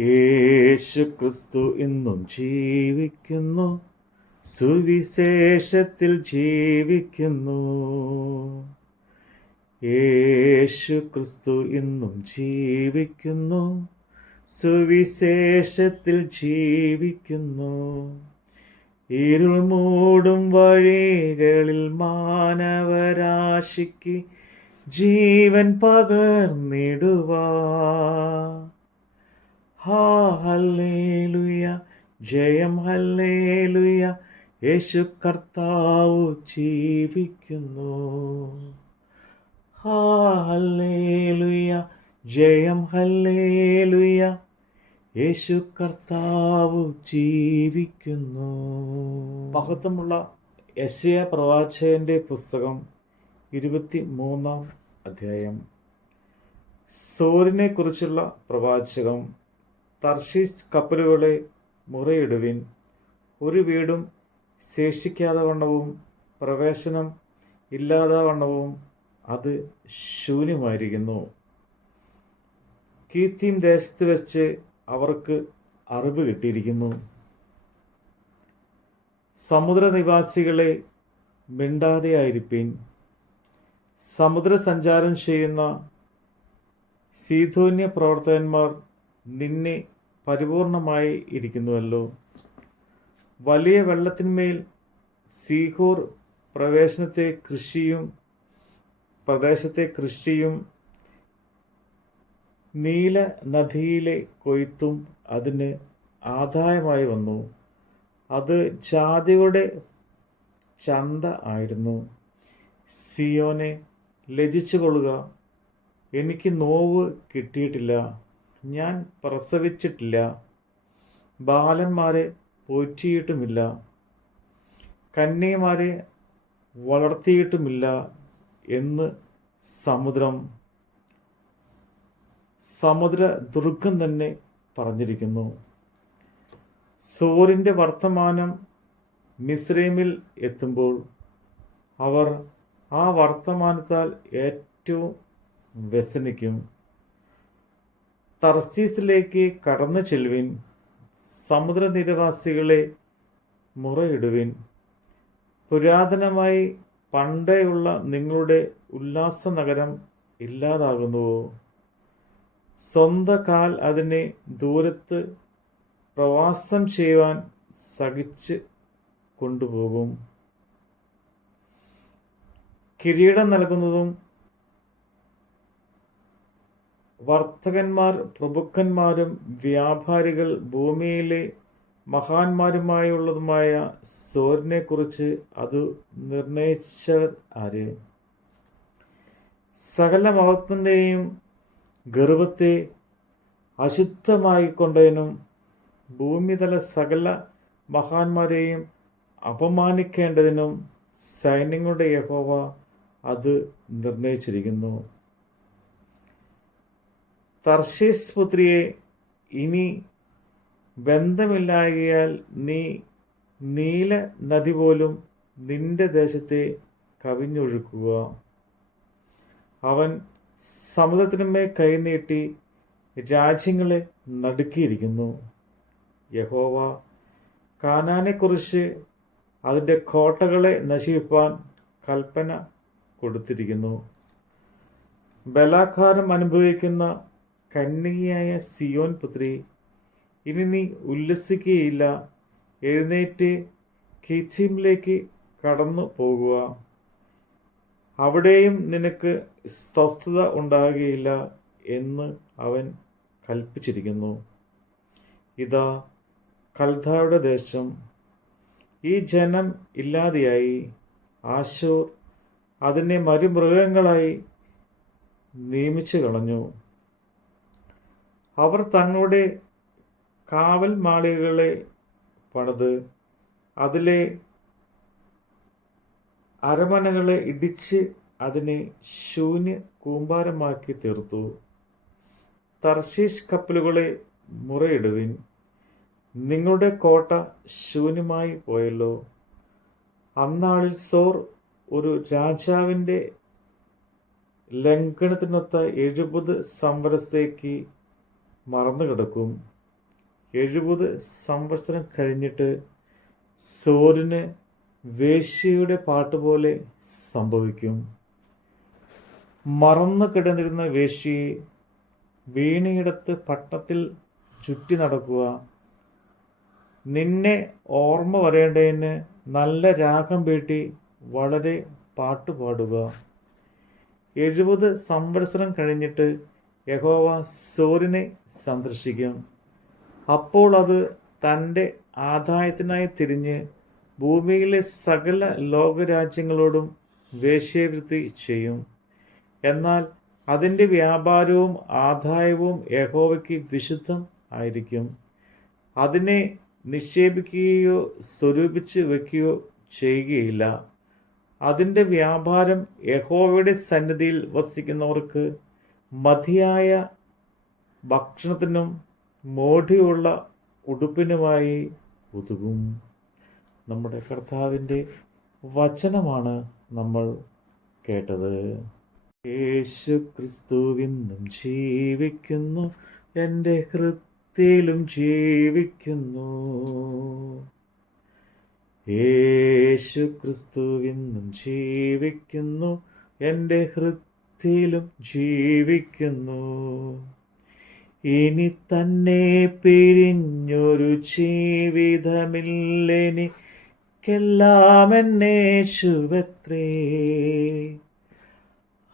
യേശു ക്രിസ്തു ഇന്നും ജീവിക്കുന്നു. സുവിശേഷത്തിൽ ജീവിക്കുന്നു. യേശു ക്രിസ്തു ഇന്നും ജീവിക്കുന്നു. സുവിശേഷത്തിൽ ജീവിക്കുന്നു. ഇരുൾ മൂടും വഴികളിൽ മാനവരാശിക്ക് ജീവൻ പകർന്നിടുവാ. ഹാ ഹല്ലേലൂയ. ജയം ഹല്ലേലൂയ. യേശു കർത്താവ് ജീവിക്കുന്നു. ഹാ ഹല്ലേലൂയ. ജയം ഹല്ലേലൂയ. യേശു കർത്താവ് ജീവിക്കുന്നു. മഹത്വമുള്ള യശയ പ്രവാചകന്റെ പുസ്തകം ഇരുപത്തി മൂന്നാം അധ്യായം. സോറിനെ കുറിച്ചുള്ള പ്രവാചകം തർഷീസ് കപ്പലുകളെ മുറയിടുവിൻ. ഒരു വീടും ശേഷിക്കാതെ വണ്ണവും പ്രവേശനം ഇല്ലാതെ വണ്ണവും അത് ശൂന്യമായിരിക്കുന്നു. കീത്തീം ദേശത്ത് വെച്ച് അവർക്ക് അറിവ് കിട്ടിയിരിക്കുന്നു. സമുദ്രനിവാസികളെ സമുദ്ര സഞ്ചാരം ചെയ്യുന്ന സീതോന്യ പ്രവർത്തകന്മാർ നിന്നെ പരിപൂർണമായി ഇരിക്കുന്നുവല്ലോ. വലിയ വെള്ളത്തിന്മേൽ സീഹൂർ പ്രവേശനത്തെ കൃഷിയും പ്രദേശത്തെ കൃഷിയും നീല നദിയിലെ കൊയ്ത്തും അതിന് ആദായമായി വന്നു. അത് ജാതിയുടെ ചന്ത ആയിരുന്നു. സിയോനെ ലജിച്ചു കൊള്ളുക എനിക്ക് നോവ് കിട്ടിയിട്ടില്ല. ഞാൻ പ്രസവിച്ചിട്ടില്ല. ബാലന്മാരെ പോറ്റിയിട്ടുമില്ല. കന്യമാരെ വളർത്തിയിട്ടുമില്ല എന്ന് സമുദ്രം സമുദ്ര ദുർഗം തന്നെ പറഞ്ഞിരിക്കുന്നു. സോറിന്റെ വർത്തമാനം മിസ്രൈമിൽ എത്തുമ്പോൾ അവർ ആ വർത്തമാനത്താൽ ഏറ്റവും വ്യസനിക്കും. തർസീസിലേക്ക് കടന്നു ചെല്ലുവിൻ സമുദ്രനിരവാസികളെ മുറയിടുവിൻ. പുരാതനമായി പണ്ടേയുള്ള നിങ്ങളുടെ ഉല്ലാസ നഗരം ഇല്ലാതാകുന്നുവോ സ്വന്ത കാൽ അതിനെ ദൂരത്ത് പ്രവാസം ചെയ്യുവാൻ സഹിച്ച് കൊണ്ടുപോകും. കിരീടം നൽകുന്നതും വർത്തകന്മാർ പ്രഭുക്കന്മാരും വ്യാപാരികൾ ഭൂമിയിലെ മഹാന്മാരുമായുള്ളതുമായ സോറിനെക്കുറിച്ച് അത് നിർണയിച്ചവർ ആര്? സകല മഹത്വത്തിന്റെയും ഗർവത്തെ അശുദ്ധമായിക്കൊണ്ടതിനും ഭൂമിതല സകല മഹാന്മാരെയും അപമാനിക്കേണ്ടതിനും സൈന്യങ്ങളുടെ യഹോവ അത് നിർണയിച്ചിരിക്കുന്നു. തർശീസ് പുത്രിയെ ഇനി ബന്ധമില്ലായകയാൽ നീ നീല നദി പോലും നിന്റെ ദേശത്തെ കവിഞ്ഞൊഴുക്കുക. അവൻ സമുദ്രത്തിനുമേ കൈനീട്ടി രാജ്യങ്ങളെ നടുക്കിയിരിക്കുന്നു. യഹോവ കാനാനെക്കുറിച്ച് അതിന്റെ കോട്ടകളെ നശിപ്പാൻ കൽപ്പന കൊടുത്തിരിക്കുന്നു. ബലാഘാരം അനുഭവിക്കുന്ന കന്യകയായ സിയോൻ പുത്രി ഇനി നീ ഉല്ലസിക്കുകയില്ല. എഴുന്നേറ്റ് കിച്ചിമിലേക്ക് കടന്നു പോകുക. അവിടെയും നിനക്ക് സ്വസ്ഥത ഉണ്ടാകുകയില്ല എന്ന് അവൻ കൽപ്പിച്ചിരിക്കുന്നു. ഇതാ കൽധായുടെ ദേശം. ഈ ജനം ഇല്ലാതെയായി. ആശോർ അതിനെ മരുമൃഗങ്ങളായി നിയമിച്ചു കളഞ്ഞു അവർ തങ്ങളുടെ കാവൽ മാളികകളെ പണിത് അതിലെ അരമനകളെ ഇടിച്ച് അതിനെ ശൂന്യ കൂമ്പാരമാക്കി തീർത്തു. തർശീഷ് കപ്പലുകളെ മുറയിടുവിൻ. നിങ്ങളുടെ കോട്ട ശൂന്യമായി പോയല്ലോ. അന്നാളിൽ സോർ ഒരു രാജാവിന്റെ ലംഘനത്തിനൊത്ത എഴുപത് സംവരത്തേക്ക് മറന്നു കിടക്കും എഴുപത് സംവത്സരം കഴിഞ്ഞിട്ട് സോരിന് വേശ്യയുടെ പാട്ട് പോലെ സംഭവിക്കും. മറന്നു കിടന്നിരുന്ന വേശ്യയെ വീണയിടത്ത് പട്ടത്തിൽ ചുറ്റി നടക്കുക. നിന്നെ ഓർമ്മ വരേണ്ടതിന് നല്ല രാഗം വീട്ടി വളരെ പാട്ട് പാടുക എഴുപത് സംവത്സരം കഴിഞ്ഞിട്ട് യഹോവ സോരിനെ സന്ദർശിക്കും. അപ്പോൾ അത് തന്റെ ആദായത്തിനായി തിരിഞ്ഞ് ഭൂമിയിലെ സകല ലോകരാജ്യങ്ങളോടും വേശ്യാവൃത്തി ചെയ്യും. എന്നാൽ അതിന്റെ വ്യാപാരവും ആദായവും യഹോവയ്ക്ക് വിശുദ്ധം ആയിരിക്കും. അതിനെ നിക്ഷേപിക്കുകയോ സ്വരൂപിച്ച് വയ്ക്കുകയോ ചെയ്യുകയില്ല. അതിന്റെ വ്യാപാരം യഹോവയുടെ സന്നിധിയിൽ വസിക്കുന്നവർക്ക് മതിയായ ഭക്ഷണത്തിനും മോടിയുള്ള ഉടുപ്പിനുമായി ഒതുങ്ങും. നമ്മുടെ കർത്താവിന്റെ വചനമാണ് നമ്മൾ കേട്ടത്. യേശു ക്രിസ്തുവിന്നും ജീവിക്കുന്നു എന്റെ ഹൃത്തിയിലും ജീവിക്കുന്നു. യേശു ക്രിസ്തുവിന്നും ജീവിക്കുന്നു എന്റെ ഹൃത്തിലും ജീവിക്കുന്നു. ഇനി തന്നെ പിരിഞ്ഞൊരു ജീവിതമില്ലെനിക്കെല്ലാം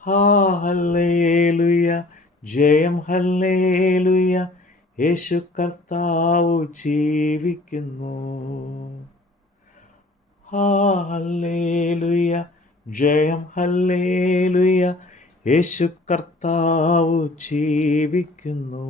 ഹാ ഹല്ലേലുയ. ജയം ഹല്ലേലുയ. യേശു കർത്താവ് ജീവിക്കുന്നു. ഹല്ലേലുയ. ജയം ഹല്ലേലുയ. യേശു കർത്താവ് ജീവിക്കുന്നു.